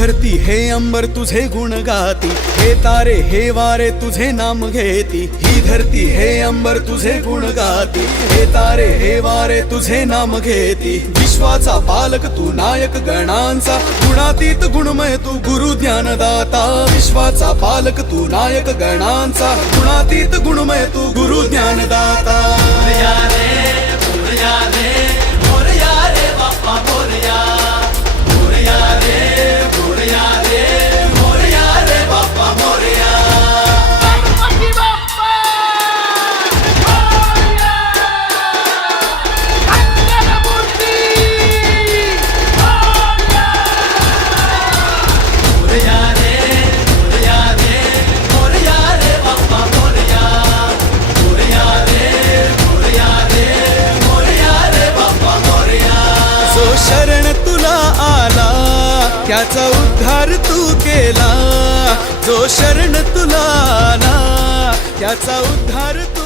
धरती हे अंबर तुझे गुण गाती, हे तारे हे वारे तुझे नाम घेती। ही धरती हे अंबर तुझे गुण गाती, हे तारे हे वारे तुझे नाम घेती। विश्वाचा पालक तू नायक गणांचा, गुणातीत गुणमय तू गुरु ज्ञानदाता। विश्वाचा पालक तू नायक गणांचा, गुणातीत गुणमय तू गुरु ज्ञानदाता। मोरया रे मोरया रे बाप्पा मोरया, मोरया रे मोरया रे बाप्पा मोरया। गणपती बाप्पा मोरया, मंगलमूर्ती मोरया। मोरया रे मोरया रे बाप्पा मोरया, मोरया रे मोरया रे बाप्पा मोरया। जो शरण तुला आला त्याचा उद्धार तू केला, जो शरण तुला आला त्याचा उद्धार तू